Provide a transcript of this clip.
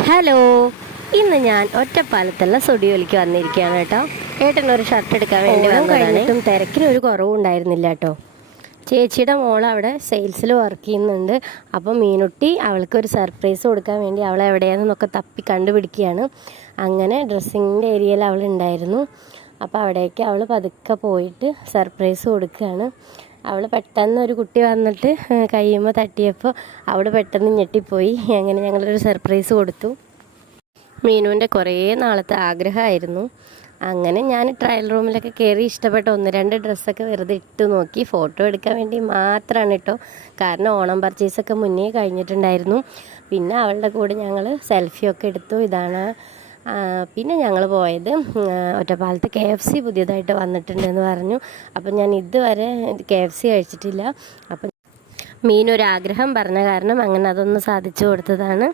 Hello, ഇന്ന് ഞാൻ ഒറ്റപ്പാലത്തുള്ള സ്റ്റുഡിയോയിലേക്ക് വന്നിരിക്കുകയാണ് കേട്ടോ. ഏട്ടനൊരു ഷർട്ട് എടുക്കാൻ വേണ്ടി വന്നതാണ്. തിരക്കിനൊരു കുറവും ഉണ്ടായിരുന്നില്ല കേട്ടോ. ചേച്ചിയുടെ മോൾ അവിടെ സെയിൽസിൽ വർക്ക് ചെയ്യുന്നുണ്ട്. അപ്പോൾ മീനുട്ടി അവൾക്കൊരു സർപ്രൈസ് കൊടുക്കാൻ വേണ്ടി അവൾ എവിടെയാണെന്നൊക്കെ തപ്പി കണ്ടുപിടിക്കുകയാണ്. അങ്ങനെ ഡ്രസ്സിങ്ങിൻ്റെ ഏരിയയിൽ അവൾ ഉണ്ടായിരുന്നു. അപ്പോൾ അവിടേക്ക് അവൾ പതുക്കെ പോയിട്ട് സർപ്രൈസ് കൊടുക്കുകയാണ്. അവൾ പെട്ടെന്ന് ഒരു കുട്ടി വന്നിട്ട് കയ്യുമ്പോൾ തട്ടിയപ്പോൾ അവൾ പെട്ടെന്ന് ഞെട്ടിപ്പോയി. അങ്ങനെ ഞങ്ങളൊരു സർപ്രൈസ് കൊടുത്തു. മീനുവിൻ്റെ കുറേ നാളത്തെ ആഗ്രഹമായിരുന്നു. അങ്ങനെ ഞാൻ ട്രയൽ റൂമിലൊക്കെ കയറി ഇഷ്ടപ്പെട്ട 1-2 ഡ്രസ്സൊക്കെ വെറുതെ ഇട്ട് നോക്കി. ഫോട്ടോ എടുക്കാൻ വേണ്ടി മാത്രമാണ് കേട്ടോ. കാരണം ഓണം പർച്ചേസൊക്കെ മുന്നേ കഴിഞ്ഞിട്ടുണ്ടായിരുന്നു. പിന്നെ അവളുടെ കൂടെ ഞങ്ങൾ സെൽഫിയൊക്കെ എടുത്തു. ഇതാണ് പിന്നെ ഞങ്ങൾ പോയത് ഒറ്റപ്പാലത്ത് KFC പുതിയതായിട്ട് വന്നിട്ടുണ്ടെന്ന് പറഞ്ഞു. അപ്പം ഞാൻ ഇതുവരെ KFC കഴിച്ചിട്ടില്ല. അപ്പം മീനൊരാഗ്രഹം പറഞ്ഞ കാരണം അങ്ങനെ അതൊന്ന് സാധിച്ചു കൊടുത്തതാണ്.